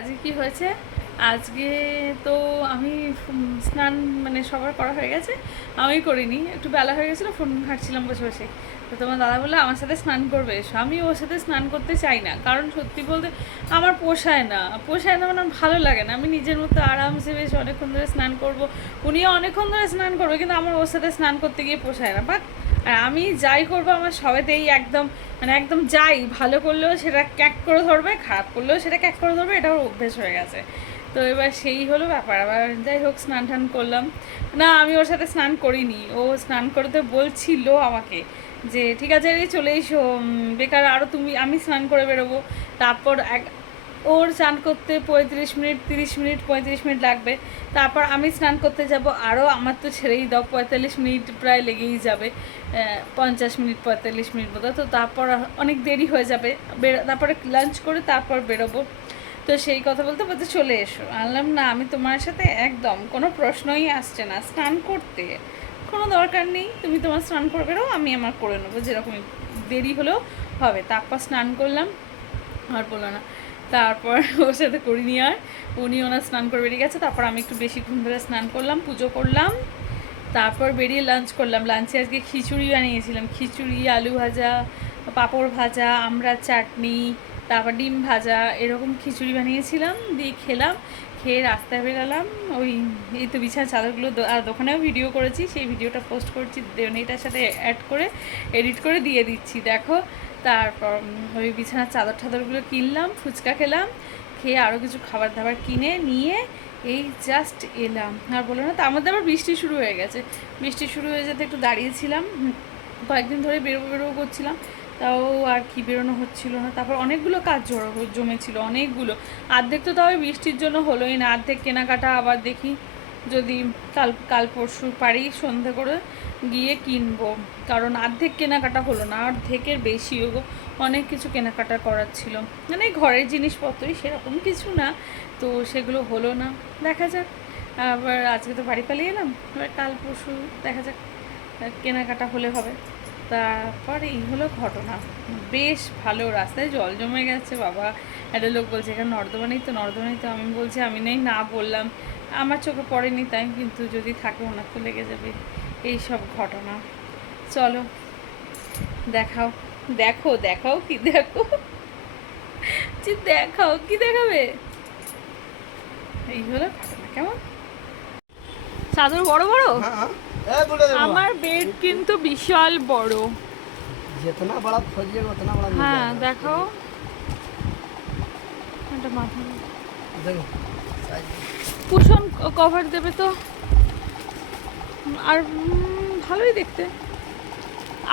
আজকে কি হয়েছে? আজকে তো আমি স্নান মানে সবার করা হয়ে গেছে। আমি করিনি, একটু বেলা হয়ে গেছিল, ফোন ঘাটছিলাম বসে বসে। তো তোমার দাদা বলল, আমার সাথে স্নান করবে এসো। আমি ওর সাথে স্নান করতে চাই না, কারণ সত্যি বলতে আমার পোষায় না। পোষায় না মানে ভালো লাগে না। আমি নিজের মতো আরামসে বেশ অনেকক্ষণ ধরে স্নান করব। উনিও অনেকক্ষণ ধরে স্নান করবে, কিন্তু আমার ওর সাথে স্নান করতে গিয়ে পোষায় না। বাট আর আমি যাই করব, আমার সবেতেই একদম মানে একদম যাই, ভালো করলেও সেটা ক্যাক করে ধরবে, খারাপ করলেও সেটা ক্যাক করে ধরবে এটা ওর অভ্যেস হয়ে গেছে। তো এবার সেই হলো ব্যাপার, আবার যাই হোক স্নান টান করলাম। না, আমি ওর সাথে স্নান করিনি, ও স্নান করতে বলছিল আমাকে যে, ঠিক আছে রে, চলে এসো বেকার আরও তুমি, আমি স্নান করে বেরোবো। তারপর এক ওর স্নান করতে পঁয়ত্রিশ মিনিট, তিরিশ মিনিট, পঁয়ত্রিশ মিনিট লাগবে। তারপর আমি স্নান করতে যাব আরও আমার তো ছেড়েই দাও, পঁয়তাল্লিশ মিনিট প্রায় লেগেই যাবে পঞ্চাশ মিনিট, পঁয়তাল্লিশ মিনিট মতো। তো তারপর অনেক দেরি হয়ে যাবে তারপরে লাঞ্চ করে তারপর বেরোবো। তো সেই কথা বলতে বলতে চলে এসো। আনলাম না, আমি তোমার সাথে একদম কোনো প্রশ্নই আসছে না। স্নান করতে কোনো দরকার নেই। তুমি তোমার স্নান করে বেরো আমি আমার করে নেব। যেরকম দেরি হলেও হবে। তারপর স্নান করলাম। আর বলল না তারপর ওর সাথে করিনি আর। উনি ওনার স্নান করে বেরিয়ে গেছে, তারপর আমি একটু বেশিক্ষণ ধরে স্নান করলাম, পুজো করলাম, তারপর বেরিয়ে লাঞ্চ করলাম। লাঞ্চে আজকে খিচুড়ি বানিয়েছিলাম, খিচুড়ি, আলু ভাজা, পাঁপড় ভাজা আমরা চাটনি, তারপর ডিম ভাজা, এরকম খিচুড়ি বানিয়েছিলাম, দিয়ে খেলাম। খেয়ে রাস্তায় বেরালাম। ওই এই তো বিছানা চাদরগুলো আর দোকানেও ভিডিও করেছি, সেই ভিডিওটা পোস্ট করছি দেওনিটার সাথে অ্যাড করে এডিট করে দিয়ে দিচ্ছি। দেখো, তারপর ওই বিছানার চাদর টাদরগুলো কিনলাম, ফুচকা খেলাম, খেয়ে আরও কিছু খাবার দাবার কিনে নিয়ে এই জাস্ট এলাম। আর বলো না তার মধ্যে আবার বৃষ্টি শুরু হয়ে গেছে। বৃষ্টি শুরু হয়ে যেতে একটু দাঁড়িয়েছিলাম কয়েকদিন ধরে বেরোবো বেরোবো করছিলাম। তাও আর কি বেরোনো হচ্ছিল না। তারপর অনেকগুলো কাজ জড়ো জমেছিল, অনেকগুলো। অর্ধেক তো তাও বৃষ্টির জন্য হলোই না। অর্ধেক কেনাকাটা আবার দেখি যদি কাল কাল পরশু পারি সন্ধে করে গিয়ে কিনবো। কারণ অর্ধেক কেনাকাটা হলো না অর্ধেকের বেশিও। অনেক কিছু কেনাকাটা করার ছিল। মানে ঘরের জিনিসপত্রই সেরকম কিছু না, তো সেগুলো হলো না। দেখা যাক। আবার আজকে তো বাড়ি পালিয়ে এলাম। এবার কাল পরশু দেখা যাক, কেনাকাটা হলে হবে। তারপর এই হলো ঘটনা। বেশ ভালো, রাস্তায় জল জমে গেছে, বাবা। একটা লোক বলছে, এখানে নর্দমানেই তো নর্দমানেই তো। আমি বলছি, আমি নেই, না বললাম। আমার চোখে পড়েনি তাই, কিন্তু যদি থাকে ওনার তো লেগে যাবে। এই সব ঘটনা। চলো, দেখাও। দেখো, দেখাও কি, দেখো। যে দেখাও কি দেখাবে? এই হলো ঘটনা, কেমন? চাদর বড় বড়? হ্যাঁ।, হ্যাঁ। আমার বেড কিন্তু বিশাল বড় जितना बड़ा खोजिएगा उतना बड़ा मिल হ্যাঁ जाएगा। দেখাও এটা মাথা देखो साइज কুশন কভার দেবে তো আর উম, ভালোই দেখতে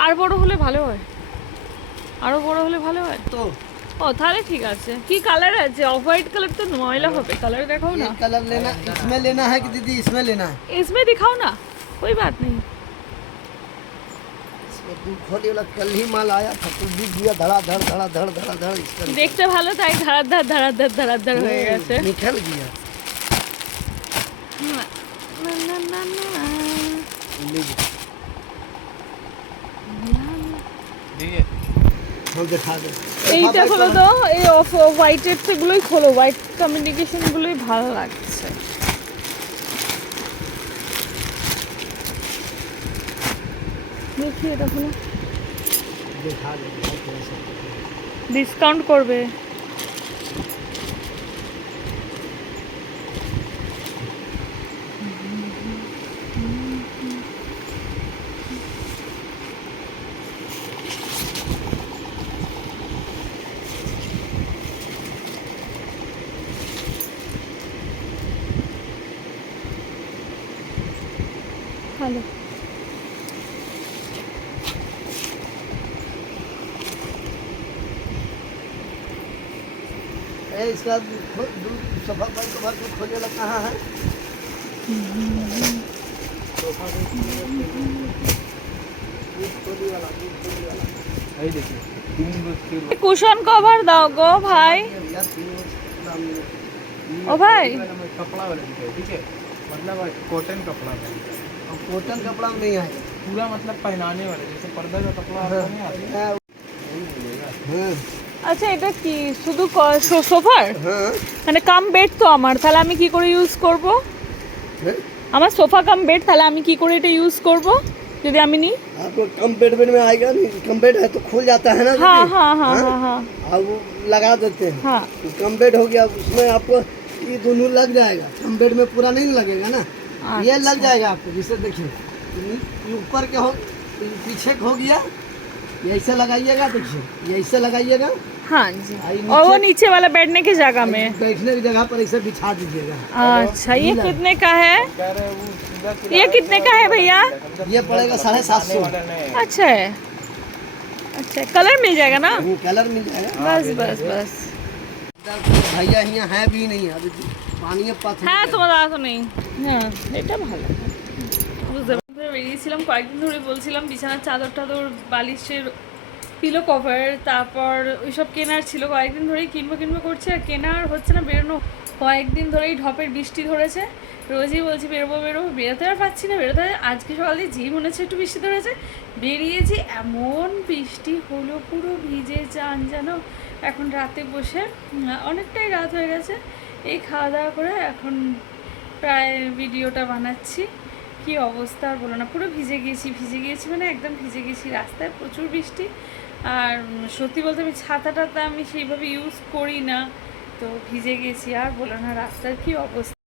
আর বড় হলে ভালো হয় আরো বড় হলে ভালো হয় तो ও তাহলে ঠিক আছে কি কালার আছে অফ হোয়াইট কালার তো ময়লা হবে কালার দেখাও না ये कलर लेना इसमें लेना है कि दीदी इसमें लेना है इसमें दिखाओ ना कोई बात नहीं इसमें दो खोली वाला कल ही माल आया था तो बिक गया धड़ा धड़ धड़ा धड़ धड़ा धड़ इसका দেখতে ভালো তাই ধারাধার ধারাধার ধারাধার হয়ে গেছে निकल गया না, না, না, না। लीजिए हम दिखा दे এইটা হলো তো এই অফ হোয়াইটের গুলোই খোলো হোয়াইট কমিউনিকেশন গুলোই ভালো লাগছে দেখি এটা কোনো ডিসকাউন্ট করবে। হ্যালো इसका पर को खोलने लग कहाँ है। कुशन कवर दाओ गो भाई। ओ भाई। कपड़ा वाले ठीक है मतलब कॉटन कपड़ा और कॉटन कपड़ा नहीं आएगा। पूरा मतलब पहनाने वाला जैसे पर्दा का कपड़ा हाँ। नहीं आता আচ্ছা এটা কি শুধু সোফার हाँ মানে কাম বেড তো আমার তাহলে আমি কি করে ইউজ করব हैं? আমার সোফা কাম বেড তাহলে আমি কি করে এটা ইউজ করব যদি আমি নিই आपको कम बेड बेड में आएगा नहीं कम बेड है तो खुल जाता है ना हाँ दीदी? हाँ हाँ हाँ? हाँ हाँ अब वो लगा देते हैं हाँ तो कम बेड हो गया उसमें आपको ये दोनों लग जाएगा कम बेड में पूरा नहीं लगेगा ना ये लग जाएगा आपको जिसे देखिए ये ऊपर के हो ये पीछे के हो गया यही से लगाइएगा तो देखिए यही से लगाइएगा। हाँ जी। और वो नीचे वाला बैठने की जगह में। बैठने की जगह पर ऐसे बिछा दीजिएगा। अच्छा ये कितने का है? ये कितने का है भैया? ये पड़ेगा साढ़े सात सौ। अच्छा है। अच्छा कलर मिल जाएगा ना? हाँ, कलर मिल जाएगा। बस बस बस। भैया यहाँ है भी नहीं अभी पानी है तो नहीं हाँ बेटा भाला বেরিয়েছিলাম, কয়েকদিন ধরে বলছিলাম বিছানার চাদর টাদর, বালিশের পিলো কভার তারপর ওইসব কেনার ছিল। কয়েকদিন ধরেই কিনবো কিনবো করছে আর কেনার হচ্ছে না, বেরোনো। কয়েকদিন ধরেই ঢপের বৃষ্টি ধরেছে। রোজই বলছি বেরোবো বেরোবো, বেরোতে আর পাচ্ছি না, বেরোতে আজকে সকালে যেই মনে হচ্ছে, একটু বৃষ্টি ধরেছে। বেরিয়েছি, এমন বৃষ্টি হলো, পুরো ভিজে যান যেন। এখন রাতে বসে অনেকটাই রাত হয়ে গেছে। এই খাওয়া দাওয়া করে এখন প্রায় ভিডিওটা বানাচ্ছি। কি অবস্থা আর বলো না, পুরো ভিজে গিয়েছি ভিজে গিয়েছি মানে একদম ভিজে গেছি রাস্তায় প্রচুর বৃষ্টি। আর সত্যি বলতে আমি ছাতা টাতা আমি সেইভাবে ইউজ করি না, তো ভিজে গেছি আর বলো না, রাস্তার কি অবস্থা?